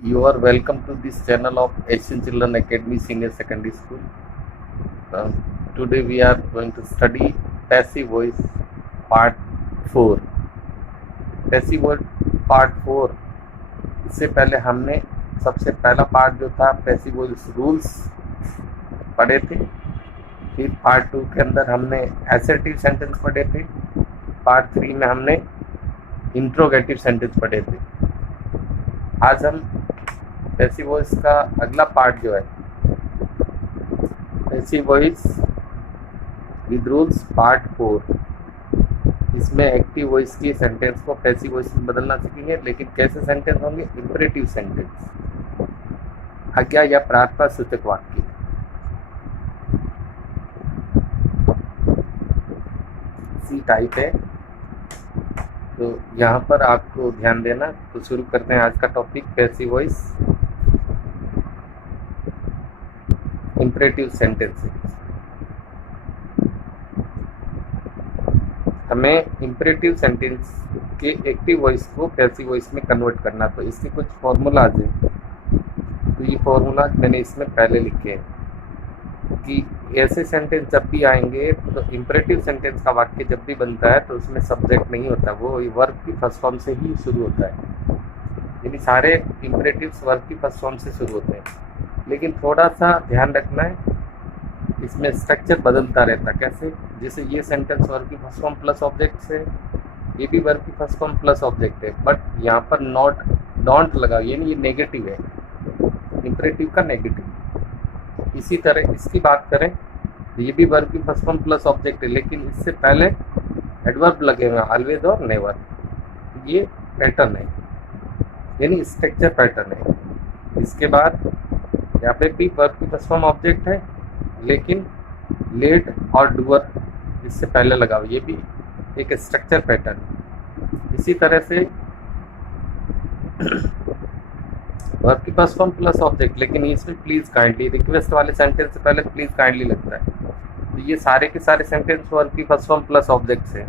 You are welcome to this channel of Asian Children Academy Senior Secondary School. Uh, Today we are going to study passive voice part 4. Passive voice part 4. इससे पहले हमने सबसे पहला part जो था passive voice rules पढ़े थे। फिर पार्ट 2 के अंदर हमने एसर्टिव सेंटेंस पढ़े थे। पार्ट 3 में हमने इंट्रोगेटिव सेंटेंस पढ़े थे। आज हम पैसिव वॉइस का अगला पार्ट जो है passive voice with rules part 4, इसमें एक्टिव वॉइस की सेंटेंस को पैसिव वॉइस में बदलना सीखेंगे। लेकिन कैसे सेंटेंस होंगे? इंपरेटिव सेंटेंस, आज्ञा या प्रार्थना सूचक वाक्य। सी टाइप है, तो यहाँ पर आपको ध्यान देना। तो शुरू करते हैं आज का topic, passive voice imperative sentences. हमें इंपरेटिव सेंटेंस के एक्टिव वॉइस को पैसिव वॉइस में कन्वर्ट करना। तो इसके कुछ फॉर्मूलाज हैं। तो ये फॉर्मूलाज मैंने इसमें पहले लिखे हैं कि ऐसे सेंटेंस जब भी आएंगे, तो इंपरेटिव सेंटेंस का वाक्य जब भी बनता है तो उसमें सब्जेक्ट नहीं होता, वो वर्ब की फर्स्ट फॉर्म से ही शुरू होता है। यानी सारे इंपरेटिव्स वर्ब की फर्स्ट फॉर्म से शुरू होते हैं। लेकिन थोड़ा सा ध्यान रखना है, इसमें स्ट्रक्चर बदलता रहता है। कैसे? जैसे ये सेंटेंस वर्ब की फर्स्ट फॉर्म प्लस ऑब्जेक्ट से, ये भी वर्ब की फर्स्ट फॉर्म प्लस ऑब्जेक्ट है, बट यहाँ पर नॉट डोंट लगा, यानी ये नेगेटिव है, इंपरेटिव का नेगेटिव। इसी तरह इसकी बात करें तो ये भी वर्ब की फर्स्ट फॉर्म प्लस ऑब्जेक्ट है, लेकिन इससे पहले एडवर्ब लगे हुए हैं, ऑलवेज और नेवर। ये पैटर्न है, यानी स्ट्रक्चर पैटर्न है। इसके बाद यहाँ पे भी वर्ब की फर्स्ट फॉर्म ऑब्जेक्ट है, लेकिन लेट और डूअर इससे पहले लगा हुआ, ये भी एक स्ट्रक्चर पैटर्न। इसी तरह से वर्ब की फर्स्ट फॉर्म प्लस ऑब्जेक्ट, लेकिन इसमें प्लीज काइंडली, रिक्वेस्ट वाले सेंटेंस से पहले प्लीज काइंडली लगता है। तो ये सारे के सारे सेंटेंस वर्ब की फर्स्ट फॉर्म प्लस ऑब्जेक्ट्स हैं,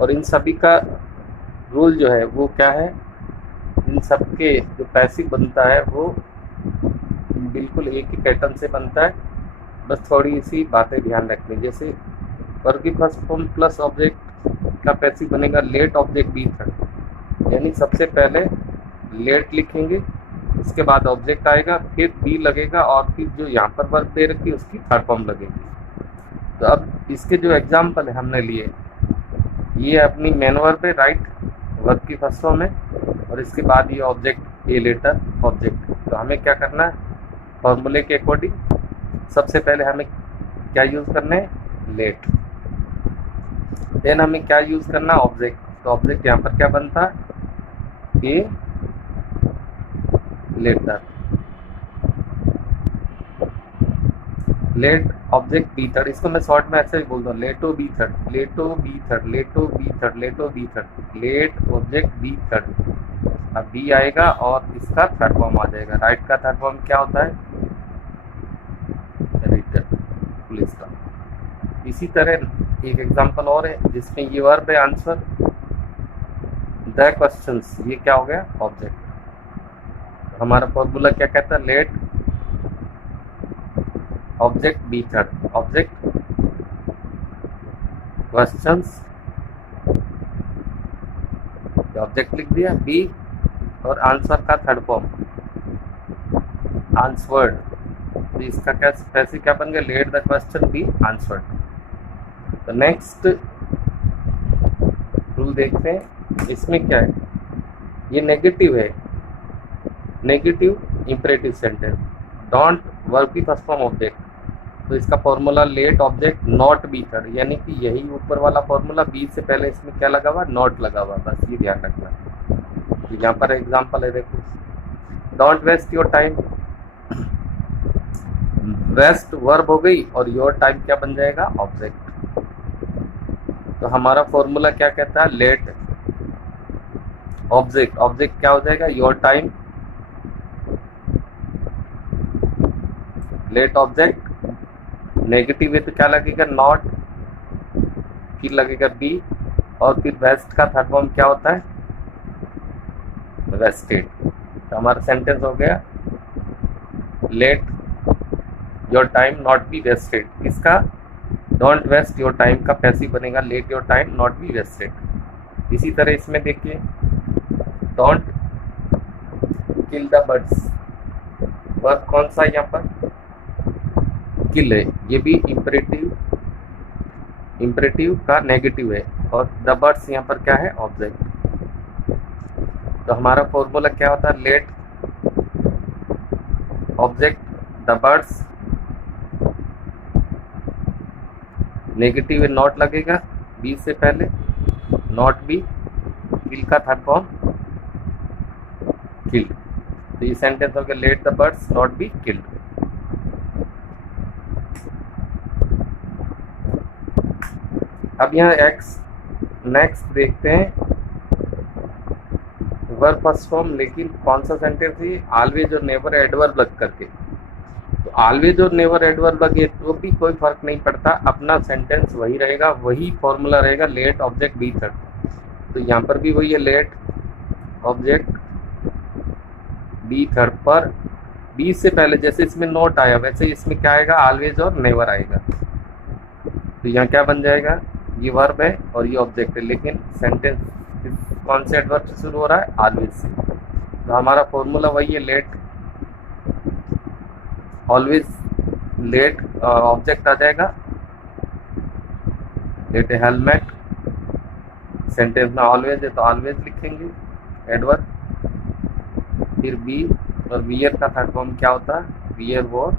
और इन सभी का रूल जो है वो क्या है? इन सब के जो पैसिव बनता है वो बिल्कुल एक ही पैटर्न से बनता है, बस थोड़ी सी बातें ध्यान रखनी। जैसे वर्ब की फर्स्ट फॉर्म प्लस ऑब्जेक्ट का पैसिव बनेगा लेट ऑब्जेक्ट बी थर्ड, यानी सबसे पहले लेट लिखेंगे, उसके बाद ऑब्जेक्ट आएगा, फिर बी लगेगा, और फिर जो यहाँ पर वर्ब दे रखी है उसकी थर्ड फॉर्म लगेगी। तो अब इसके जो एग्जाम्पल है हमने लिए, ये अपनी मेन वर्ब है, राइट, वर्ब की फर्स्ट फॉर्म है, और इसके बाद ये ऑब्जेक्ट ए लेटर ऑब्जेक्ट। तो हमें क्या करना है? फॉर्मूले के अकॉर्डिंग सबसे पहले हमें क्या यूज़ करना है? लेट। देन हमें क्या यूज़ करना? ऑब्जेक्ट। तो ऑब्जेक्ट यहाँ पर क्या बनता है? A letter, let object be third. इसको मैं शॉर्ट में ऐसे ही बोल दूँ, let O be third, let O be third, let O be third, let O be third, let object be third. अब बी आएगा और इसका थर्ड फॉर्म आ जाएगा। राइट का थर्ड फॉर्म क्या होता है? रिटर्न, पुलिस का। इसी तरह एक एग्जांपल और है जिसमें ये वर्ब है आंसर द क्वेश्चंस, ये क्या हो गया? ऑब्जेक्ट। हमारा फॉर्मूला क्या कहता है? Let object be third, object questions, object लिख दिया, बी और आंसर का थर्ड फॉर्म आंसवर्ड। तो इसका क्या कैसे क्या बन गया? Let the question be answered. तो नेक्स्ट रूल देखते हैं, इसमें क्या है? ये नेगेटिव है, negative imperative sentence, don't verb की फर्स्ट फॉर्म ऑब्जेक्ट। तो इसका formula let object not be third, यानी कि यही ऊपर वाला फॉर्मूला, बी से पहले इसमें क्या लगा हुआ? नॉट लगा हुआ, बस ये ध्यान रखना। तो यहाँ पर एग्जांपल है, देखो, don't waste your time, waste verb हो गई और योर टाइम क्या बन जाएगा? ऑब्जेक्ट। तो हमारा फॉर्मूला क्या कहता है? लेट ऑब्जेक्ट, ऑब्जेक्ट क्या हो जाएगा? Your time, let object negative है तो क्या लगेगा? नॉट, फिर लगेगा बी, और फिर वेस्ट का थर्ड फॉर्म क्या होता है? वेस्टेड। तो हमारा सेंटेंस हो गया let your time not be wasted. इसका डोंट वेस्ट योर टाइम का पैसिव बनेगा let your time not be wasted. इसी तरह इसमें देखिए don't kill the birds, verb कौन सा यहाँ पर किल है, ये भी इम्परेटिव का नेगेटिव है और द बर्ड्स यहाँ पर क्या है ऑब्जेक्ट। तो हमारा फॉर्मूला क्या होता है let object the birds, negative है नॉट लगेगा बी से पहले, नॉट बी, किल का थर्ड फॉर्म किल्ड। तो ये सेंटेंस हो गया let the birds not be killed. अब यहाँ एक्स नेक्स्ट देखते हैं वर्ब फर्स्ट फॉर्म, लेकिन कौन सा सेंटेंस है ऑलवेज और नेवर एडवर्ब लग करके। तो ऑलवेज और नेवर एडवर्ब लगे तो भी कोई फर्क नहीं पड़ता, अपना सेंटेंस वही रहेगा, वही फॉर्मूला रहेगा लेट ऑब्जेक्ट बी थर्ड। तो यहाँ पर भी वही है लेट ऑब्जेक्ट बी थर्ड पर बी से पहले जैसे इसमें नोट आया वैसे इसमें क्या आएगा ऑलवेज और नेवर आएगा। तो यहाँ क्या बन जाएगा ये वर्ब है और ये ऑब्जेक्ट है, लेकिन सेंटेंस कौन से एडवर्ब से शुरू हो रहा है ऑलवेज से। तो हमारा फॉर्मूला वही है लेट ऑलवेज, लेट ऑब्जेक्ट आ जाएगा लेट ए हेलमेट, सेंटेंस में ऑलवेज है तो ऑलवेज लिखेंगे एडवर्ब, फिर बी और वियर का थर्ड फॉर्म क्या होता है वियर वॉर।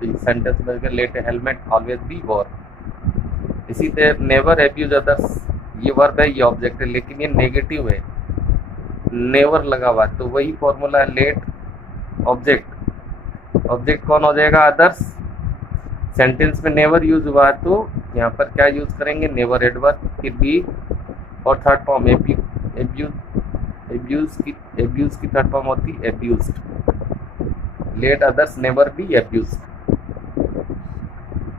तो सेंटेंस में let a helmet always be worn. इसी तरह नेवर एब्यूज अदर्स, ये वर्ब है ये ऑब्जेक्ट है लेकिन ये नेगेटिव है नेवर लगा हुआ, तो वही फॉर्मूला है लेट ऑब्जेक्ट कौन हो जाएगा अदर्स, सेंटेंस में नेवर यूज हुआ तो यहाँ पर क्या यूज करेंगे नेवर एडवर्ब, फिर बी और थर्ड फॉर्म एब्यूज की थर्ड फॉर्म होती है एब्यूज्ड, लेट अदर्स नेवर बी एब्यूज्ड।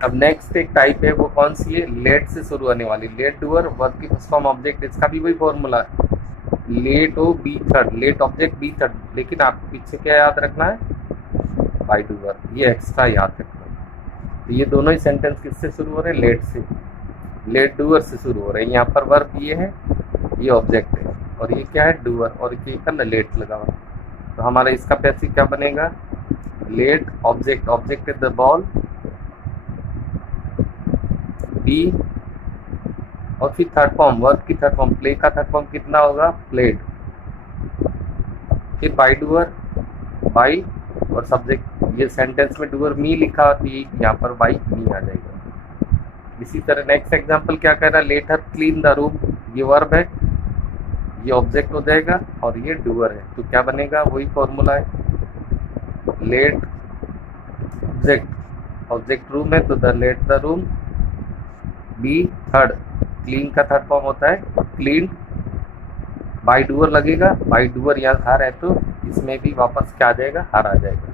अब नेक्स्ट एक टाइप है वो कौन सी है लेट से शुरू होने वाली, लेट डूअर वर्ब की फर्स्ट फॉर्म ऑब्जेक्ट, इसका भी वही फॉर्मूला है let O be third, let object be third, लेकिन आपको पीछे क्या याद रखना है बाय डूअर, ये एक्स्ट्रा याद रखना है। तो ये दोनों ही सेंटेंस किससे शुरू हो रहे हैं लेट से, लेट डूअर से शुरू हो रहे हैं। यहाँ पर वर्ब ये है ये ऑब्जेक्ट है और ये क्या है डूअर और ये का लेट लगा हुआ। तो हमारा इसका पैसिव क्या बनेगा let object is the ball be और फिर थर्ड फॉर्म वर्ब की थर्ड फॉर्म प्ले का थर्ड फॉर्म कितना होगा प्लेड, फिर बाय डूअर बाई और सब्जेक्ट, ये सेंटेंस में डूअर मी लिखा होती है यहाँ पर बाई मी आ जाएगा। इसी तरह नेक्स्ट एग्जांपल क्या कह रहा है let her clean the room, ये वर्ब है ये ऑब्जेक्ट हो जाएगा और ये डूअर है, तो क्या बनेगा वही फॉर्मूला है लेट ऑब्जेक्ट रूम है तो the let the room be third, clean का थर्ड फॉर्म होता है क्लीन, बाय डूअर लगेगा, बाय डूअर यहाँ हर है तो इसमें भी वापस क्या आ जाएगा हर आ जाएगा।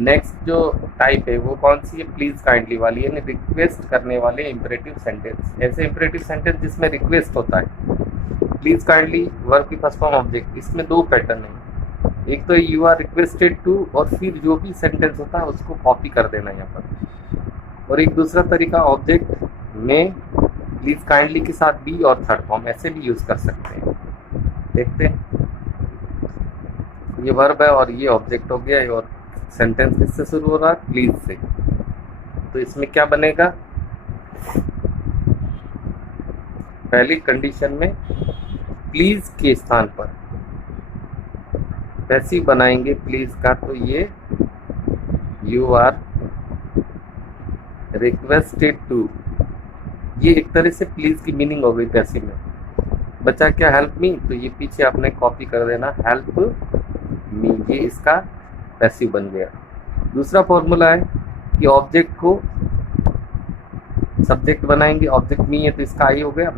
नेक्स्ट जो टाइप है वो कौन सी है प्लीज काइंडली वाली, यानी रिक्वेस्ट करने वाले इंपरेटिव सेंटेंस, ऐसे इंपरेटिव सेंटेंस जिसमें रिक्वेस्ट होता है। प्लीज काइंडली वर्ब की फर्स्ट फॉर्म ऑब्जेक्ट, इसमें दो पैटर्न है, एक तो यू आर रिक्वेस्टेड टू और फिर जो भी सेंटेंस होता है उसको कॉपी कर देना यहाँ पर, और एक दूसरा तरीका ऑब्जेक्ट में प्लीज काइंडली के साथ बी और थर्ड फॉर्म ऐसे भी यूज कर सकते हैं। देखते हैं ये वर्ब है और ये ऑब्जेक्ट हो गया और सेंटेंस किससे शुरू हो रहा है प्लीज से, तो इसमें क्या बनेगा पहली कंडीशन में प्लीज के स्थान पर पैसिव बनाएंगे प्लीज का, तो ये यू आर रिक्वेस्टेड टू, ये एक तरह से प्लीज की मीनिंग हो गई पैसिव में। बचा क्या हेल्प मी, तो ये पीछे आपने कॉपी कर देना हेल्प मी, ये इसका पैसिव बन गया। दूसरा फॉर्मूला है कि ऑब्जेक्ट को सब्जेक्ट बनाएंगे, ऑब्जेक्ट मी है तो इसका आई हो गया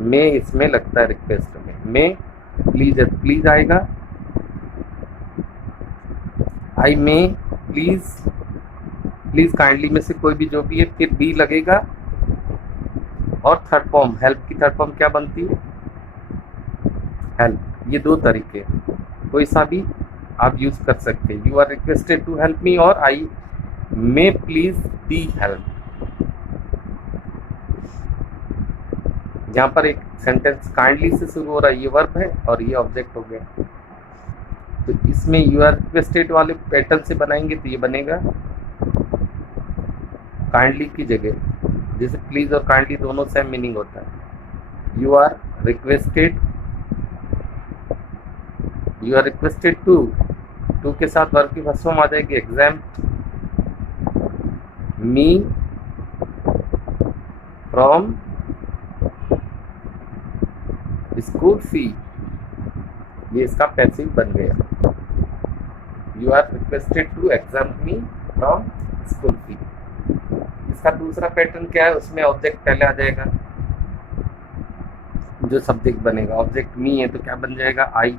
मे इसमें लगता है रिक्वेस्ट में प्लीज है तो प्लीज आएगा, आई मे प्लीज काइंडली में से कोई भी जो भी है, फिर बी लगेगा और थर्ड फॉर्म हेल्प की थर्ड फॉर्म क्या बनती है हेल्प, ये दो तरीके, कोई सा भी आप यूज कर सकते हैं। You are requested to help me और I may please the help. यहाँ पर एक सेंटेंस काइंडली से शुरू हो रहा है, ये वर्ब है और ये ऑब्जेक्ट हो गया। तो इसमें यू आर रिक्वेस्टेड वाले पैटर्न से बनाएंगे तो ये बनेगा काइंडली की जगह, जैसे प्लीज और काइंडली दोनों सेम मीनिंग होता है। You are requested, you are requested to के साथ वर्ब की फर्स्ट फॉर्म आ जाएगी exempt me from school fee, ये इसका पैसिव बन गया। You are requested to exempt me from school fee. इसका दूसरा पैटर्न क्या है, उसमें ऑब्जेक्ट पहले आ जाएगा, जो सब्जेक्ट बनेगा। ऑब्जेक्ट मी है तो क्या बन जाएगा आई।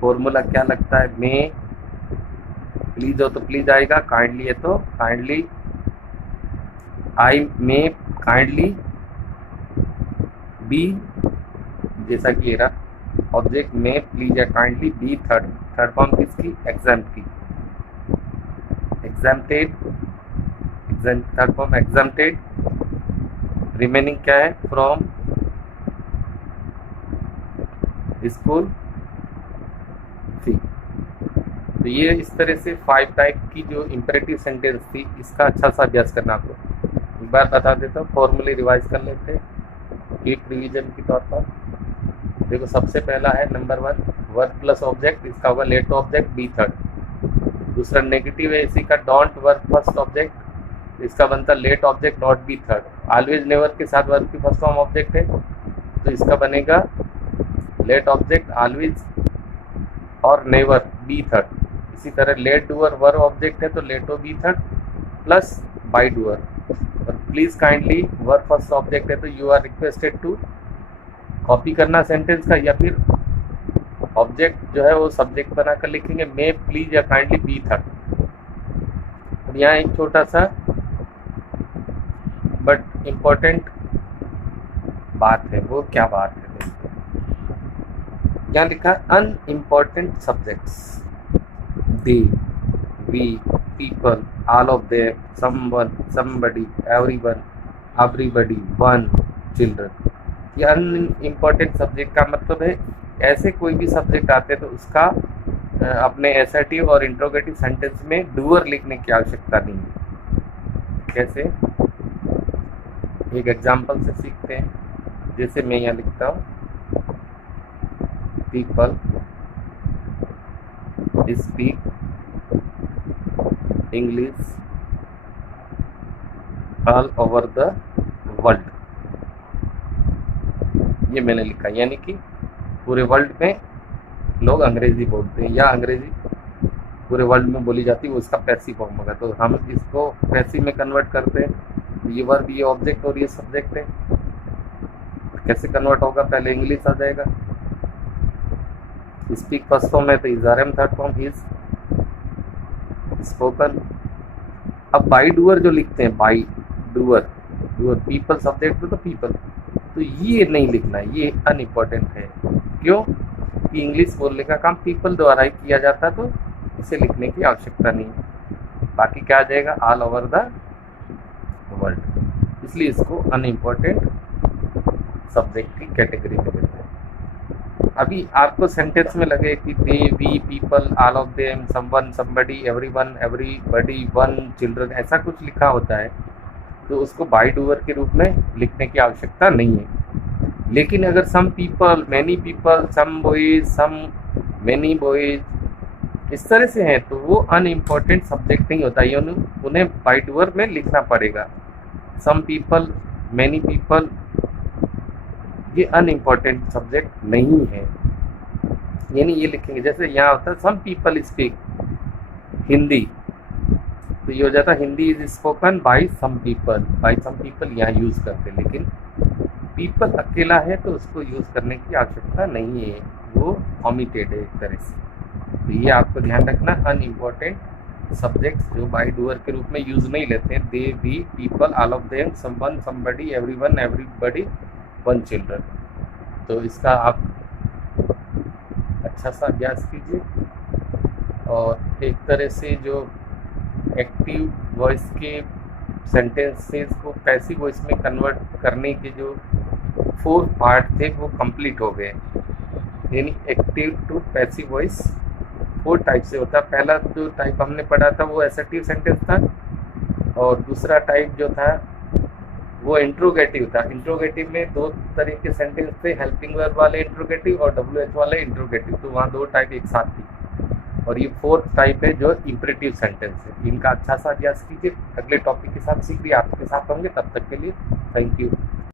फॉर्मूला क्या लगता है, मे, प्लीज हो तो प्लीज आएगा, काइंडली है तो kindly, I may kindly be, जैसा कि ये रहा ऑब्जेक्ट में प्लीज या काइंडली बी थर्ड फॉर्म किसकी, एग्जाम की, exempted, third form exempted. Remaining क्या है, फ्रॉम स्कूल फी। तो ये इस तरह से 5 टाइप की जो इंपेरेटिव सेंटेंस थी, इसका अच्छा सा अभ्यास करना आपको। एक बार बता देता हूँ, फॉर्मूले रिवाइज कर लेते हैं क्विक रिवीजन के तौर पर। देखो सबसे पहला है नंबर 1 वर्ब प्लस ऑब्जेक्ट, इसका होगा लेट ऑब्जेक्ट बी थर्ड। दूसरा नेगेटिव है इसी का, डोंट वर्ब फर्स्ट ऑब्जेक्ट, इसका बनता let object not be third. Always never के साथ वर्ब की फर्स्ट फॉर्म ऑब्जेक्ट है तो इसका बनेगा लेट ऑब्जेक्ट ऑलवेज और नेवर बी थर्ड। इसी तरह लेट डूअर वर्ब ऑब्जेक्ट है तो let O be third plus by doer. और please kindly verb first object है तो you are requested to. Copy करना सेंटेंस का या फिर ऑब्जेक्ट जो है वो सब्जेक्ट बनाकर लिखेंगे, मे प्लीज या काइंडली बी थर्ड। और यहाँ एक छोटा सा बट इम्पोर्टेंट बात है, वो क्या बात है, यहाँ लिखा unimportant subjects, they, we, people, all of them, someone, somebody, everyone, everybody, one, children. ये अनइम्पोर्टेंट सब्जेक्ट का मतलब है ऐसे कोई भी सब्जेक्ट आते हैं तो उसका अपने एसर्टिव और इंट्रोगेटिव सेंटेंस में डूअर लिखने की आवश्यकता नहीं है। कैसे, एक एग्जांपल से सीखते हैं। जैसे मैं यहाँ लिखता हूँ people speak English all over the world, ये मैंने लिखा, यानी कि पूरे वर्ल्ड में लोग अंग्रेजी बोलते हैं या अंग्रेजी पूरे वर्ल्ड में बोली जाती है, वो इसका पैसिव फॉर्म होगा। तो हम इसको पैसिव में कन्वर्ट करते हैं, ये वर्ब, ये ऑब्जेक्ट और ये सब्जेक्ट है। कैसे कन्वर्ट होगा, पहले इंग्लिश आ जाएगा, स्पीक फर्स्ट फॉर्म है तो is are am third form is spoken. अब बाई डूअर जो लिखते हैं, by doer, doer people subject तो पीपल, तो ये नहीं लिखना है, ये अनइम्पोर्टेंट है। क्यों कि इंग्लिश बोलने का काम पीपल द्वारा ही किया जाता है, तो इसे लिखने की आवश्यकता नहीं है। बाकी क्या आ जाएगा, ऑल ओवर द वर्ल्ड, इसलिए इसको अनइम्पोर्टेंट सब्जेक्ट की कैटेगरी में लेते हैं। अभी आपको सेंटेंस में लगे कि they, we, people, all of them, someone, somebody, everyone, everybody, one, children, ऐसा कुछ लिखा होता है तो उसको बाय डूअर के रूप में लिखने की आवश्यकता नहीं है। लेकिन अगर some people, many people, some boys, some many boys, इस तरह से हैं तो वो अनइम्पोर्टेंट सब्जेक्ट नहीं होता, ये उन्हें बाय डूअर में लिखना पड़ेगा। सम पीपल, मैनी पीपल, ये अनइम्पोर्टेंट सब्जेक्ट नहीं है, यानी ये लिखेंगे। जैसे यहाँ होता है सम पीपल स्पीक हिंदी, तो ये हो जाता Hindi is spoken by some people, by some people यहाँ यूज करते, लेकिन पीपल अकेला है तो उसको यूज करने की आवश्यकता नहीं है, वो ओमिटेड है एक तरह से। तो ये आपको ध्यान रखना, अनइम्पोर्टेंट सब्जेक्ट्स जो बाय डूअर के रूप में यूज नहीं लेते हैं, they, we, people, all of them, someone, somebody, everyone, everybody, one, children. तो इसका आप अच्छा सा अभ्यास कीजिए। और एक तरह से जो एक्टिव वॉइस के सेंटेंसेस को पैसिव वॉइस में कन्वर्ट करने के जो 4 पार्ट थे वो कंप्लीट हो गए। यानी active to passive voice 4 type से होता है। पहला जो टाइप हमने पढ़ा था वो असर्टिव सेंटेंस था, और दूसरा टाइप जो था वो इंट्रोगेटिव था। इंट्रोगेटिव में 2 तरह के सेंटेंस थे, हेल्पिंग वर्ब वाले इंट्रोगेटिव और WH वाले इंट्रोगेटिव, तो वहाँ 2 टाइप एक साथ थी। और ये 4th टाइप है जो इंपरेटिव सेंटेंस है। इनका अच्छा सा अभ्यास कीजिए। अगले टॉपिक के साथ शीघ्र आपके साथ होंगे, तब तक के लिए थैंक यू।